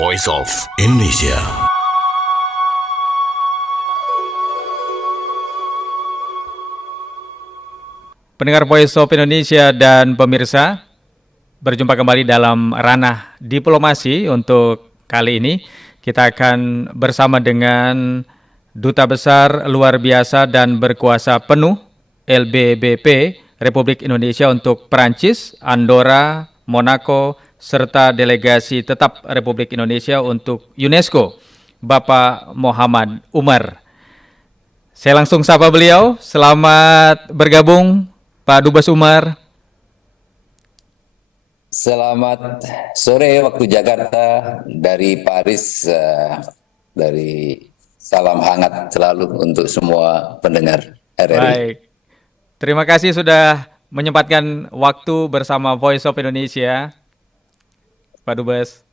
Voice of Indonesia. Pendengar Voice of Indonesia dan pemirsa, berjumpa kembali dalam ranah diplomasi. Untuk kali ini kita akan bersama dengan Duta Besar Luar Biasa dan Berkuasa Penuh LBBP Republik Indonesia untuk Perancis, Andorra, Monaco, serta Delegasi Tetap Republik Indonesia untuk UNESCO, Bapak Muhammad Umar. Saya langsung sapa beliau. Selamat bergabung, Pak Dubes Umar. Selamat sore waktu Jakarta dari Paris, dari salam hangat selalu untuk semua pendengar RRI. Baik, terima kasih sudah menyempatkan waktu bersama Voice of Indonesia, Pak Dubes.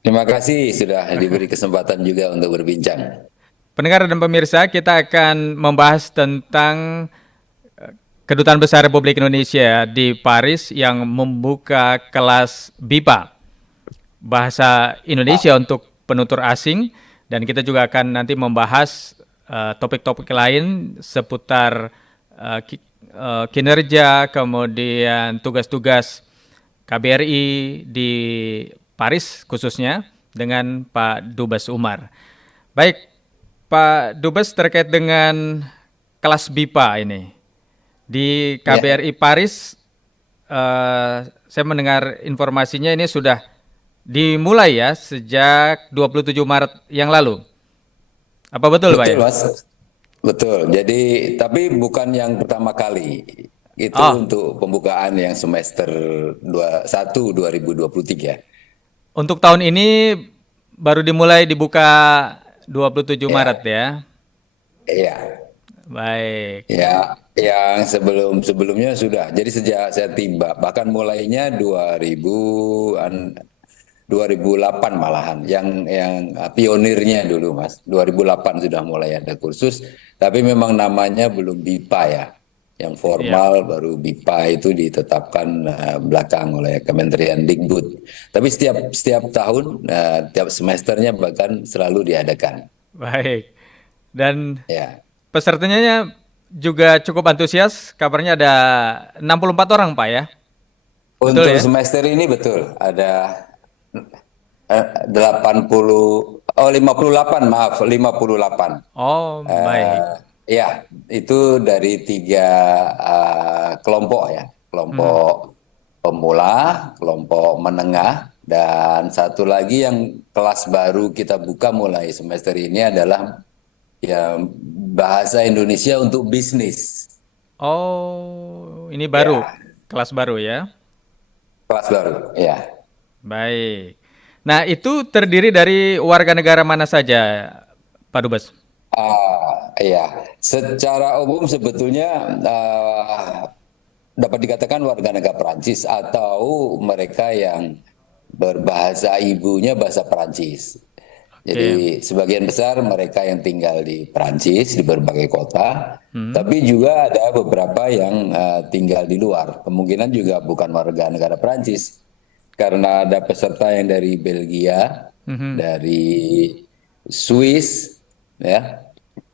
Terima kasih sudah diberi kesempatan juga untuk berbincang. Pendengar dan pemirsa, kita akan membahas tentang Kedutaan Besar Republik Indonesia di Paris yang membuka kelas BIPA, Bahasa Indonesia untuk penutur asing, dan kita juga akan nanti membahas topik-topik lain seputar kinerja, kemudian tugas-tugas KBRI di Paris khususnya dengan Pak Dubes Umar. Baik, Pak Dubes, terkait dengan kelas BIPA ini. Di KBRI Paris, saya mendengar informasinya ini sudah dimulai ya sejak 27 Maret yang lalu. Apa betul, Pak? Betul, Mas. Betul. Jadi, tapi bukan yang pertama kali. Itu untuk pembukaan yang semester 1 2023. Untuk tahun ini baru dimulai dibuka 27 Maret ya. Iya. Baik. Ya, yang sebelumnya sudah. Jadi sejak saya tiba, bahkan mulainya 2008 malahan. Yang pionirnya dulu, Mas. 2008 sudah mulai ada kursus, tapi memang namanya belum BIPA ya. Yang formal baru BIPA itu ditetapkan belakang oleh Kementerian Dikbud. Tapi setiap tahun, tiap semesternya bahkan selalu diadakan. Baik. Dan Ya. pesertanya juga cukup antusias, kabarnya ada 64 orang, Pak ya? Untuk Betul ya? semester ini betul, ada 58, Oh, baik. Ya, itu dari 3 kelompok ya, kelompok pemula, kelompok menengah, dan satu lagi yang kelas baru kita buka mulai semester ini adalah ya bahasa Indonesia untuk bisnis. Oh, ini baru, Ya, kelas baru ya? kelas baru, ya. Baik. Nah, itu terdiri dari warga negara mana saja, Pak Dubes? Iya, secara umum sebetulnya dapat dikatakan warga negara Perancis atau mereka yang berbahasa ibunya bahasa Perancis. Oke. Jadi sebagian besar mereka yang tinggal di Perancis di berbagai kota, tapi juga ada beberapa yang tinggal di luar. Kemungkinan juga bukan warga negara Perancis karena ada peserta yang dari Belgia, dari Swiss, ya,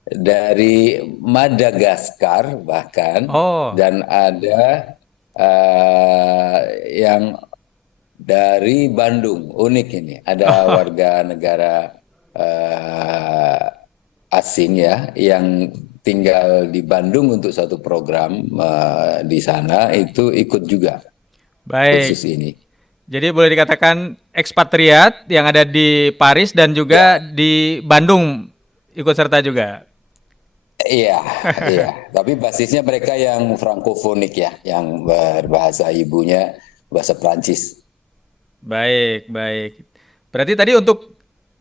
dari Madagaskar bahkan, Oh, dan ada yang dari Bandung. Unik ini, ada warga negara asing ya yang tinggal di Bandung untuk satu program di sana, itu ikut juga kursus baik. ini. Jadi boleh dikatakan ekspatriat yang ada di Paris dan juga Ya, di Bandung ikut serta juga. iya, iya. Tapi basisnya mereka yang frankofonik ya, yang berbahasa ibunya bahasa Prancis. Baik, baik. Berarti tadi untuk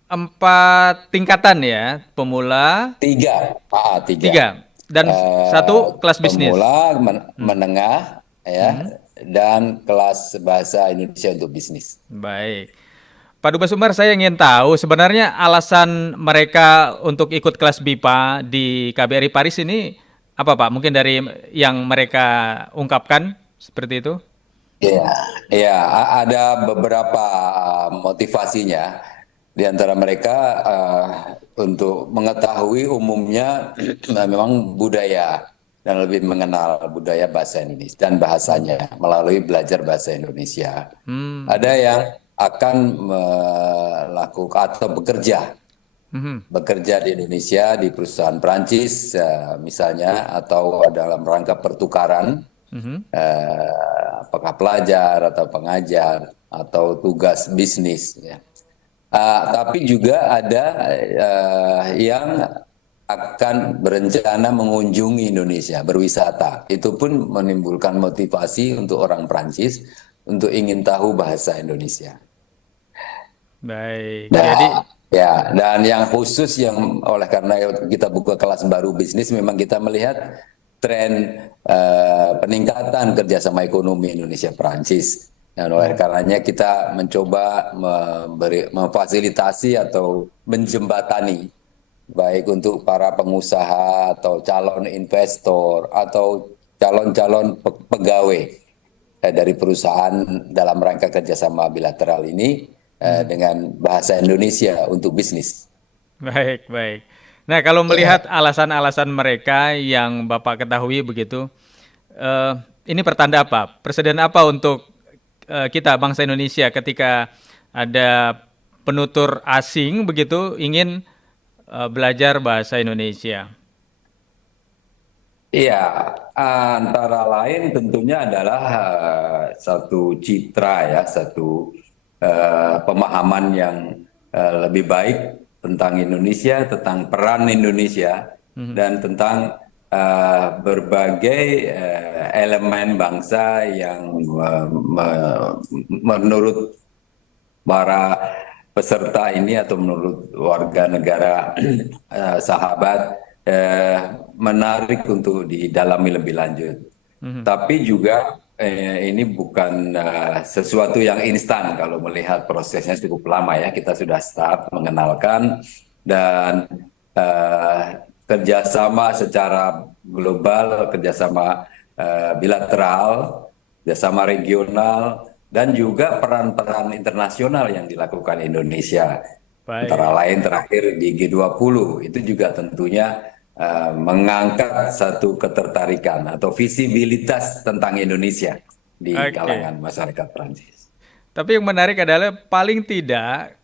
4 tingkatan ya, pemula, Tiga. 3 dan satu kelas bisnis. Pemula, menengah, ya, dan kelas bahasa Indonesia untuk bisnis. Baik. Pak Dubes Umar, saya ingin tahu sebenarnya alasan mereka untuk ikut kelas BIPA di KBRI Paris ini apa, Pak? Mungkin dari yang mereka ungkapkan seperti itu? Iya, iya, ada beberapa motivasinya. Di antara mereka untuk mengetahui umumnya memang budaya dan lebih mengenal budaya bahasa Indonesia dan Hmm. bahasanya melalui belajar bahasa Indonesia. Hmm. Ada yang akan melakukan atau Mhm. bekerja di Indonesia di perusahaan Prancis misalnya atau dalam rangka pertukaran Mhm. apakah pelajar atau pengajar atau tugas bisnis ya. Tapi juga ada yang akan berencana mengunjungi Indonesia, berwisata. Itu pun menimbulkan motivasi untuk orang Prancis untuk ingin tahu bahasa Indonesia. Baik. Jadi, Nah, ya, dan yang khusus yang oleh karena kita buka kelas baru bisnis, memang kita melihat tren peningkatan kerjasama ekonomi Indonesia Perancis. Dan oleh mhm. karenanya kita mencoba memfasilitasi atau menjembatani baik untuk para pengusaha atau calon investor atau calon-calon pegawai dari perusahaan dalam rangka kerjasama bilateral ini Mhm. dengan bahasa Indonesia untuk bisnis. Baik, baik. Nah, kalau melihat Ya, alasan-alasan mereka yang Bapak ketahui begitu, eh, ini pertanda apa? Presiden apa untuk kita bangsa Indonesia ketika ada penutur asing begitu ingin belajar bahasa Indonesia? iya, antara lain tentunya adalah satu citra ya, satu pemahaman yang lebih baik tentang Indonesia, tentang peran Indonesia, Mhm. dan tentang berbagai elemen bangsa yang menurut para peserta ini atau menurut warga negara sahabat menarik untuk didalami lebih lanjut. Mhm. Tapi juga ini bukan sesuatu yang instan kalau melihat prosesnya cukup lama ya. Kita sudah start mengenalkan dan eh, kerjasama secara global, kerjasama bilateral, kerjasama regional, dan juga peran-peran internasional yang dilakukan Indonesia. Antara Baik. lain terakhir di G20 itu juga tentunya mengangkat satu ketertarikan atau visibilitas tentang Indonesia di Oke. kalangan masyarakat Prancis. Tapi yang menarik adalah paling tidak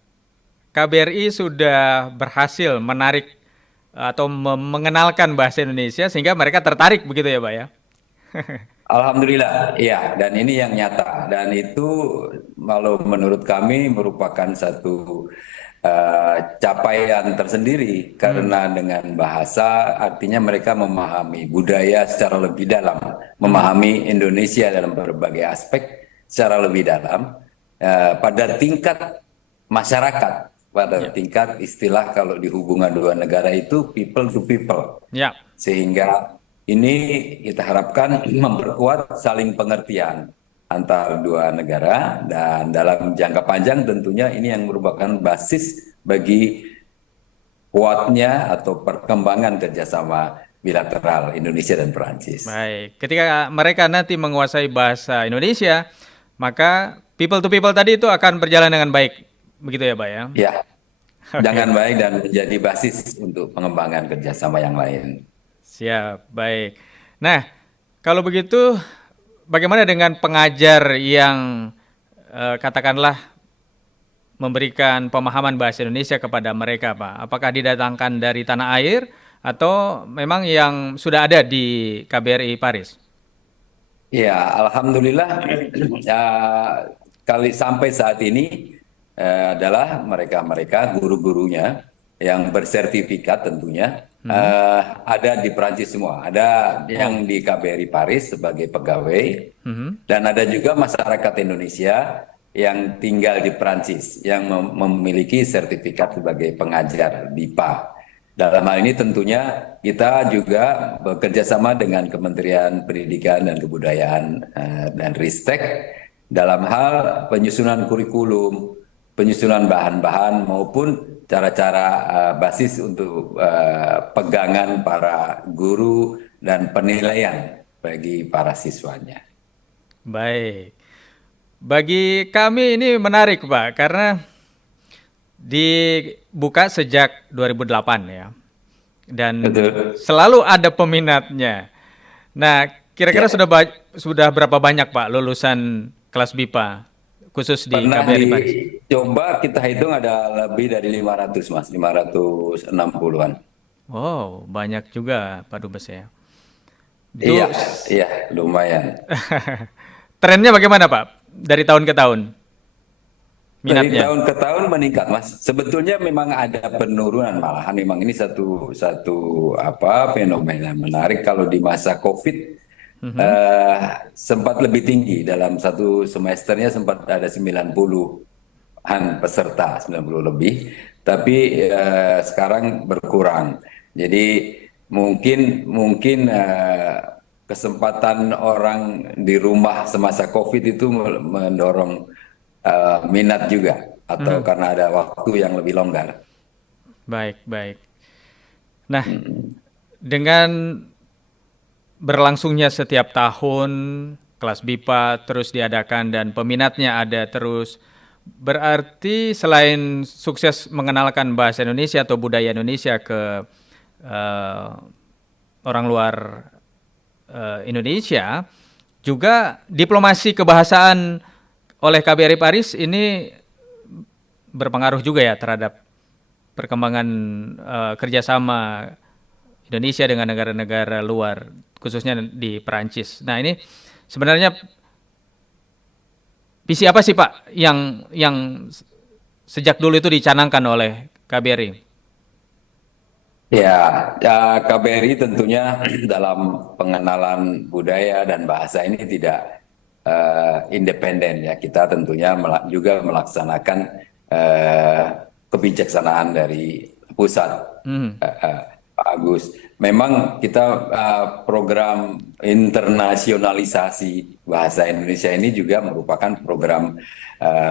KBRI sudah berhasil menarik atau mengenalkan bahasa Indonesia sehingga mereka tertarik begitu ya, Pak ya? Alhamdulillah, iya, dan ini yang nyata, dan itu kalau menurut kami merupakan satu capaian tersendiri Hmm. karena dengan bahasa artinya mereka memahami budaya secara lebih dalam, Mhm. memahami Indonesia dalam berbagai aspek secara lebih dalam pada tingkat masyarakat, pada Ya. tingkat istilah kalau di hubungan dua negara itu people to people. Ya. Sehingga ini kita harapkan memperkuat saling pengertian antar dua negara dan dalam jangka panjang tentunya ini yang merupakan basis bagi kuatnya atau perkembangan kerjasama bilateral Indonesia dan Perancis. Baik. Ketika mereka nanti menguasai bahasa Indonesia, maka people to people tadi itu akan berjalan dengan baik. Begitu ya, Pak ya? Ya, Oke. jangan baik dan menjadi basis untuk pengembangan kerjasama yang lain. Siap, baik. Nah, kalau begitu bagaimana dengan pengajar yang katakanlah memberikan pemahaman bahasa Indonesia kepada mereka, Pak? Apakah didatangkan dari tanah air atau memang yang sudah ada di KBRI Paris? Ya, alhamdulillah ya, kali sampai saat ini adalah mereka-mereka guru-gurunya yang bersertifikat tentunya Mhm. ada di Perancis semua. Ada Oh. yang di KBRI Paris sebagai pegawai Mhm. dan ada juga masyarakat Indonesia yang tinggal di Perancis yang memiliki sertifikat sebagai pengajar BIPA. Dalam hal ini tentunya kita juga bekerja sama dengan Kementerian Pendidikan dan Kebudayaan dan Ristek dalam hal penyusunan kurikulum, penyusunan bahan-bahan maupun cara-cara basis untuk pegangan para guru dan penilaian bagi para siswanya. Baik. Bagi kami ini menarik, Pak, karena dibuka sejak 2008 ya. Dan Betul. selalu ada peminatnya. Nah, kira-kira Ya, sudah berapa banyak, Pak, lulusan kelas BIPA khusus di pernah KBRI Paris? dicoba kita hitung ada lebih dari 500 Mas, 560-an. Wow, banyak juga Pak Dubes ya. Iya, Itu iya, lumayan. trennya bagaimana, Pak? Dari tahun ke tahun Dari minatnya. tahun ke tahun meningkat, Mas. Sebetulnya memang ada penurunan malahan. Memang ini satu satu apa fenomena menarik kalau di masa COVID Mhm. sempat lebih tinggi dalam satu semesternya sempat ada 90-an peserta, 90 lebih. Tapi sekarang berkurang. Jadi mungkin mungkin kesempatan orang di rumah semasa COVID itu mendorong minat juga atau Mhm. karena ada waktu yang lebih longgar. Baik, baik. Nah, dengan berlangsungnya setiap tahun kelas BIPA terus diadakan dan peminatnya ada terus. Berarti selain sukses mengenalkan bahasa Indonesia atau budaya Indonesia ke eh, orang luar Indonesia, juga diplomasi kebahasaan oleh KBRI Paris ini berpengaruh juga ya terhadap perkembangan kerjasama Indonesia dengan negara-negara luar, khususnya di Perancis. Nah ini sebenarnya visi apa sih Pak yang sejak dulu itu dicanangkan oleh KBRI? Ya, ya KBRI tentunya dalam pengenalan budaya dan bahasa ini tidak independen ya. Kita tentunya juga melaksanakan eh, kebijaksanaan dari pusat, Hmm. Pak Agus. Memang kita program internasionalisasi bahasa Indonesia ini juga merupakan program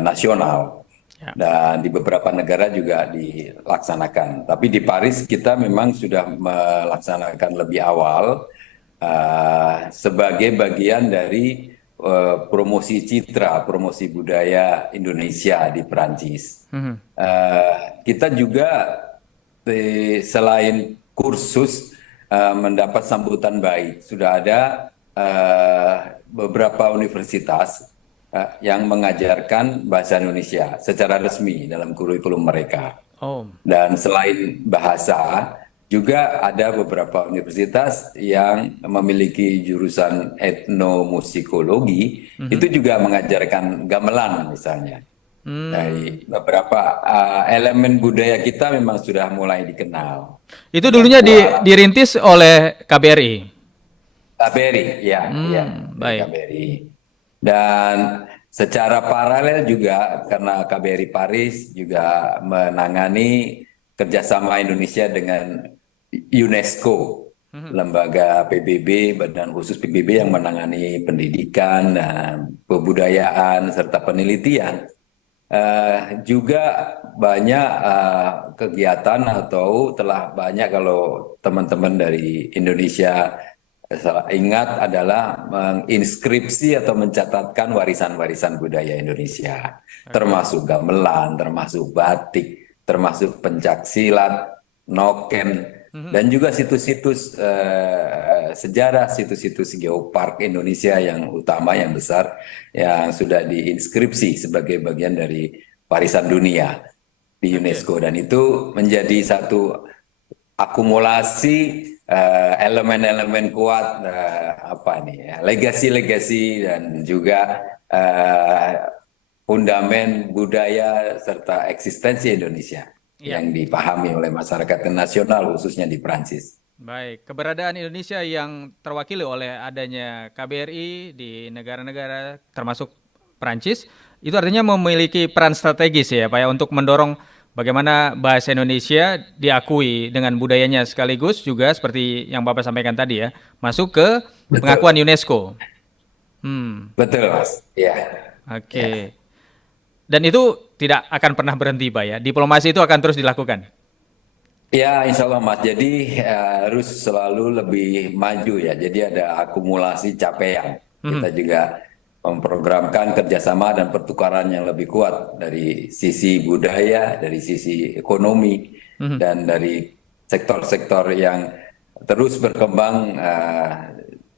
nasional Ya. dan di beberapa negara juga dilaksanakan. Tapi di Paris kita memang sudah melaksanakan lebih awal sebagai bagian dari promosi citra, promosi budaya Indonesia di Perancis. Hmm. Kita juga selain kursus mendapat sambutan baik, sudah ada beberapa universitas yang mengajarkan bahasa Indonesia secara resmi dalam kurikulum mereka. Oh. Dan selain bahasa, juga ada beberapa universitas yang memiliki jurusan etnomusikologi, itu Mhm. juga mengajarkan gamelan misalnya. Hmm. Dari beberapa elemen budaya kita memang sudah mulai dikenal Itu dengan dulunya kuat. dirintis oleh KBRI. KBRI, ya, ya, dari Baik. KBRI. Dan secara paralel juga karena KBRI Paris juga menangani kerjasama Indonesia dengan UNESCO, lembaga PBB, Badan Khusus PBB yang menangani pendidikan dan kebudayaan serta penelitian. Juga banyak kegiatan atau telah banyak kalau teman-teman dari Indonesia ingat adalah menginskripsi atau mencatatkan warisan-warisan budaya Indonesia, Oke. termasuk gamelan, termasuk batik, termasuk pencak silat, noken, Mhm. dan juga situs-situs sejarah, situs-situs geopark Indonesia yang utama, yang besar, yang sudah diinskripsi sebagai bagian dari warisan dunia di Oke. UNESCO. Dan itu menjadi satu akumulasi elemen-elemen kuat apa nih ya, legasi-legasi dan juga fundamen budaya serta eksistensi Indonesia Iya. yang dipahami oleh masyarakat nasional khususnya di Prancis. Baik, keberadaan Indonesia yang terwakili oleh adanya KBRI di negara-negara termasuk Prancis, itu artinya memiliki peran strategis ya Pak ya untuk mendorong bagaimana bahasa Indonesia diakui dengan budayanya sekaligus juga seperti yang Bapak sampaikan tadi ya, masuk ke Betul, pengakuan UNESCO. Hmm, betul Mas. Ya, ya. oke. Dan itu tidak akan pernah berhenti Pak ya, diplomasi itu akan terus dilakukan. Ya, insya Allah Mas. Jadi harus selalu lebih maju ya. Jadi ada akumulasi capaian. Kita Mhm. juga memprogramkan kerjasama dan pertukaran yang lebih kuat dari sisi budaya, dari sisi ekonomi, Mhm. dan dari sektor-sektor yang terus berkembang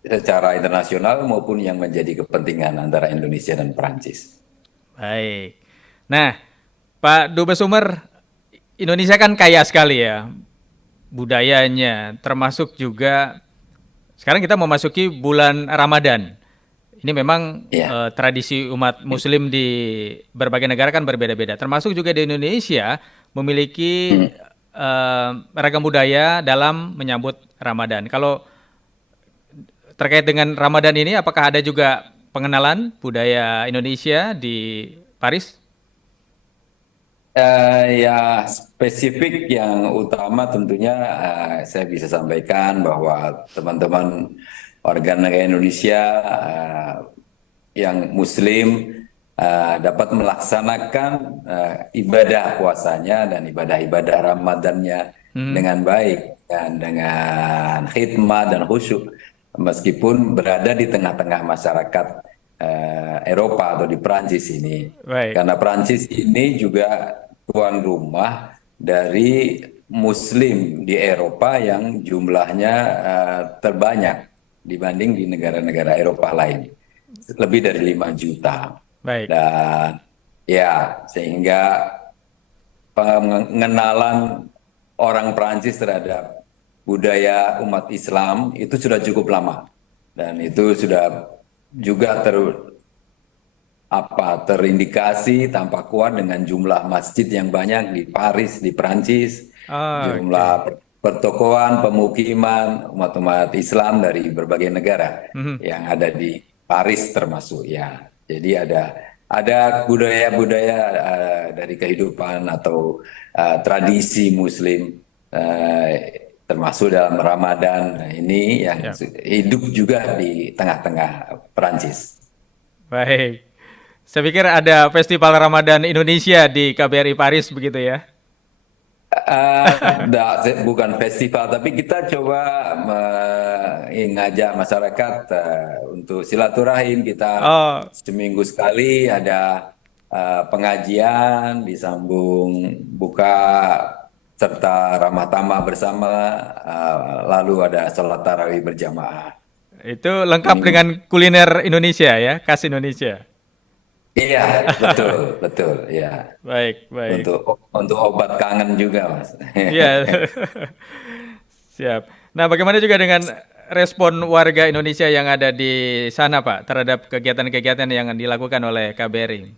secara internasional maupun yang menjadi kepentingan antara Indonesia dan Perancis. Baik. Nah, Pak Dubes Umar, Indonesia kan kaya sekali ya budayanya, termasuk juga sekarang kita memasuki bulan Ramadan. Ini memang Ya. tradisi umat Muslim di berbagai negara kan berbeda-beda. Termasuk juga di Indonesia memiliki Hmm. ragam budaya dalam menyambut Ramadan. Kalau terkait dengan Ramadan ini, apakah ada juga pengenalan budaya Indonesia di Paris? Ya, spesifik yang utama tentunya saya bisa sampaikan bahwa teman-teman warga negara Indonesia yang Muslim dapat melaksanakan ibadah puasanya dan ibadah-ibadah Ramadannya Hmm. dengan baik dan dengan khidmat dan khusyuk, meskipun berada di tengah-tengah masyarakat Eropa atau di Prancis ini. Baik. Karena Prancis ini juga tuan rumah dari Muslim di Eropa yang jumlahnya terbanyak dibanding di negara-negara Eropa lain, lebih dari 5 juta. Baik. Dan ya, sehingga pengenalan orang Prancis terhadap budaya umat Islam itu sudah cukup lama, dan itu sudah juga terindikasi tampak kuat dengan jumlah masjid yang banyak di Paris, di Prancis, Oke. jumlah pertokoan, pemukiman umat-umat Islam dari berbagai negara Mhm. yang ada di Paris termasuk ya. Jadi ada budaya-budaya dari kehidupan atau tradisi Muslim termasuk dalam Ramadan. Nah, ini yang Siap. hidup juga di tengah-tengah Perancis. Baik. Saya pikir ada Festival Ramadan Indonesia di KBRI Paris begitu ya? Bukan festival, tapi kita coba mengajak masyarakat untuk silaturahim. Kita Oh, seminggu sekali ada pengajian, disambung buka serta ramah tamah bersama, lalu ada sholat tarawih berjamaah. itu lengkap Ini, dengan kuliner Indonesia ya, khas Indonesia. iya, betul, betul, ya. Baik, baik. Untuk obat kangen juga, Mas. Iya. Siap. Nah, bagaimana juga dengan respon warga Indonesia yang ada di sana, Pak, terhadap kegiatan-kegiatan yang dilakukan oleh KBRI?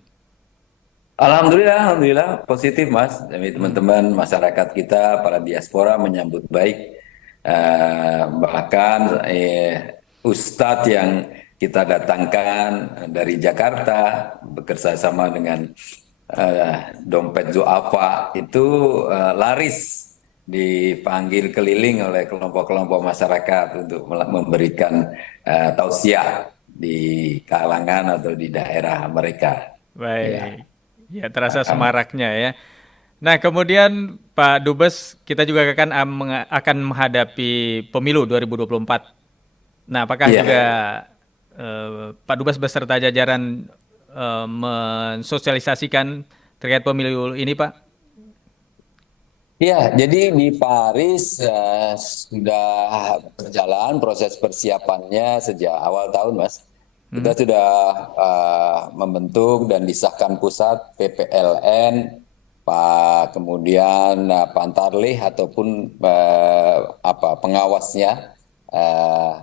Alhamdulillah, alhamdulillah positif, Mas. Jadi Hmm. teman-teman masyarakat kita para diaspora menyambut baik. Bahkan Ustadz yang kita datangkan dari Jakarta bekerja sama dengan Dompet Zuafa itu laris dipanggil keliling oleh kelompok-kelompok masyarakat untuk memberikan tausiah di kalangan atau di daerah mereka. Ya. Baik. Ya, terasa semaraknya ya. Nah, kemudian Pak Dubes, kita juga akan menghadapi pemilu 2024. Nah, apakah juga Iya. Pak Dubes beserta jajaran mensosialisasikan terkait pemilu ini, Pak? Ya, jadi di Paris sudah berjalan proses persiapannya sejak awal tahun, Mas. Kita Mhm. sudah membentuk dan disahkan pusat PPLN, Pak kemudian Pantarlih ataupun pengawasnya. eh,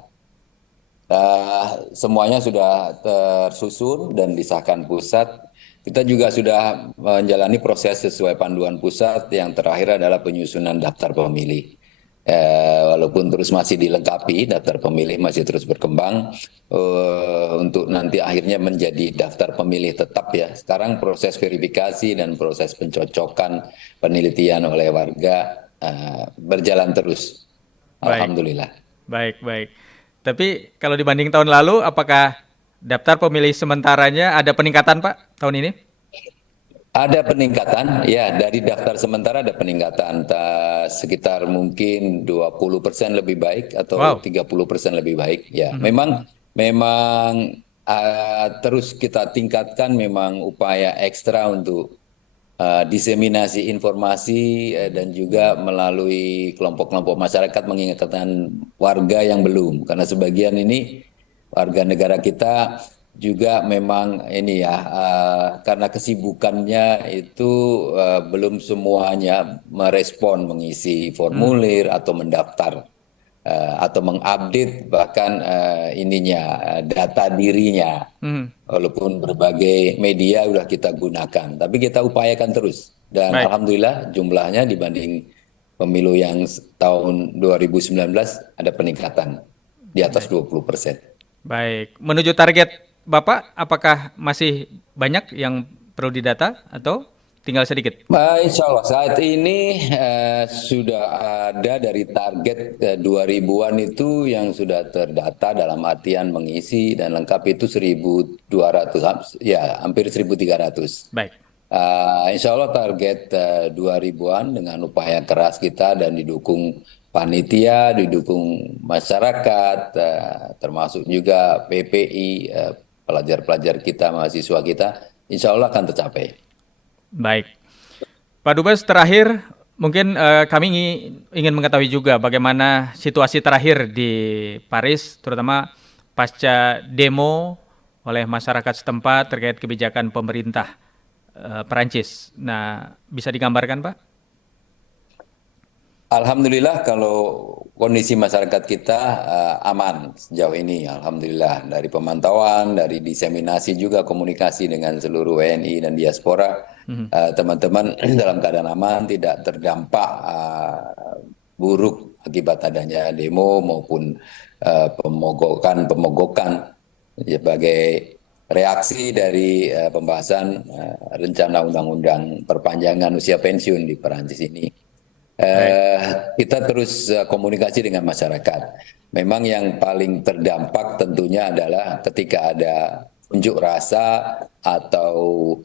Semuanya sudah tersusun dan disahkan pusat. Kita juga sudah menjalani proses sesuai panduan pusat. Yang terakhir adalah penyusunan daftar pemilih. Walaupun terus masih dilengkapi, daftar pemilih masih terus berkembang untuk nanti akhirnya menjadi daftar pemilih tetap ya. Sekarang proses verifikasi dan proses pencocokan penelitian oleh warga berjalan terus. Baik, Alhamdulillah. baik, baik. Tapi kalau dibanding tahun lalu, apakah daftar pemilih sementaranya ada peningkatan, Pak, tahun ini? Ada peningkatan, ya dari daftar sementara ada peningkatan sekitar mungkin 20% lebih baik atau Wow. 30% lebih baik. Ya, Mhm. memang terus kita tingkatkan memang upaya ekstra untuk diseminasi informasi dan juga melalui kelompok-kelompok masyarakat mengingatkan warga yang belum, karena sebagian ini warga negara kita juga memang ini ya karena kesibukannya itu belum semuanya merespon mengisi formulir atau mendaftar atau mengupdate bahkan data dirinya. Walaupun berbagai media sudah kita gunakan, tapi kita upayakan terus dan Baik. alhamdulillah jumlahnya dibanding pemilu yang tahun 2019 ada peningkatan di atas 20%. Baik. Menuju target Bapak, apakah masih banyak yang perlu didata atau tinggal sedikit? Insya Allah saat ini sudah ada dari target 2000-an itu yang sudah terdata dalam artian mengisi dan lengkap itu 1.200, ya hampir 1.300. Baik. Insya Allah target 2000-an dengan upaya keras kita dan didukung panitia, didukung masyarakat, termasuk juga PPI, pelajar-pelajar kita, mahasiswa kita, insya Allah akan tercapai. Baik. Pak Dubes, terakhir mungkin kami ingin mengetahui juga bagaimana situasi terakhir di Paris, terutama pasca demo oleh masyarakat setempat terkait kebijakan pemerintah Perancis. Nah, bisa digambarkan, Pak? Alhamdulillah kalau kondisi masyarakat kita aman sejauh ini, alhamdulillah, dari pemantauan, dari diseminasi juga komunikasi dengan seluruh WNI dan diaspora, teman-teman dalam keadaan aman, tidak terdampak buruk akibat adanya demo maupun pemogokan sebagai reaksi dari pembahasan rencana undang-undang perpanjangan usia pensiun di Perancis ini. Kita terus komunikasi dengan masyarakat. Memang yang paling terdampak tentunya adalah ketika ada unjuk rasa atau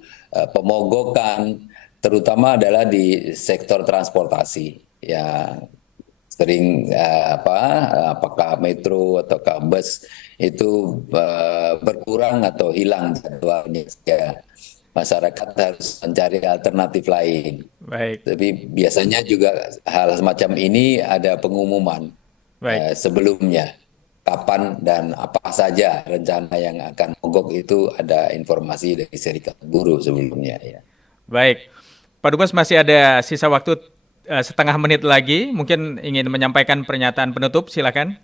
pemogokan, terutama adalah di sektor transportasi. Ya, sering apakah metro atau bus itu berkurang atau hilang jadwalnya. Ya, masyarakat harus mencari alternatif lain. Baik. Tapi biasanya juga hal semacam ini ada pengumuman sebelumnya. Kapan dan apa saja rencana yang akan mogok itu ada informasi dari serikat buruh sebelumnya. Ya. Baik. Pak Dubes, masih ada sisa waktu setengah menit lagi. Mungkin ingin menyampaikan pernyataan penutup, silakan.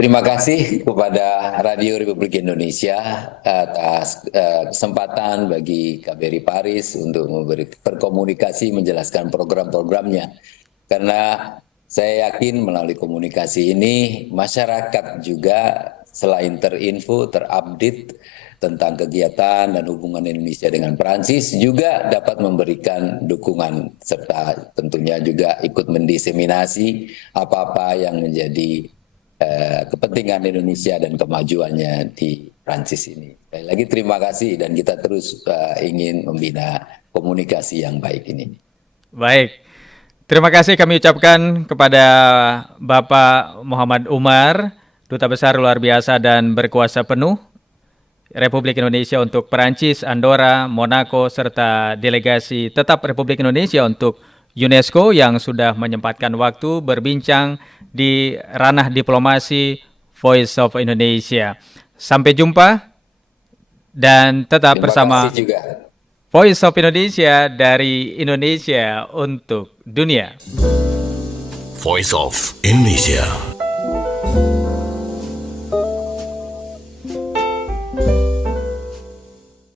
Terima kasih kepada Radio Republik Indonesia atas kesempatan bagi KBRI Paris untuk berkomunikasi menjelaskan program-programnya. Karena saya yakin melalui komunikasi ini masyarakat juga selain terinfo, terupdate tentang kegiatan dan hubungan Indonesia dengan Perancis juga dapat memberikan dukungan serta tentunya juga ikut mendiseminasi apa-apa yang menjadi kepentingan Indonesia dan kemajuannya di Prancis ini. Sekali lagi terima kasih dan kita terus ingin membina komunikasi yang baik ini. Baik, terima kasih kami ucapkan kepada Bapak Muhammad Umar, Duta Besar luar biasa dan berkuasa penuh Republik Indonesia untuk Perancis, Andorra, Monaco, serta delegasi tetap Republik Indonesia untuk UNESCO yang sudah menyempatkan waktu berbincang di ranah diplomasi Voice of Indonesia. Sampai jumpa dan tetap bersama Voice of Indonesia dari Indonesia untuk dunia. Voice of Indonesia.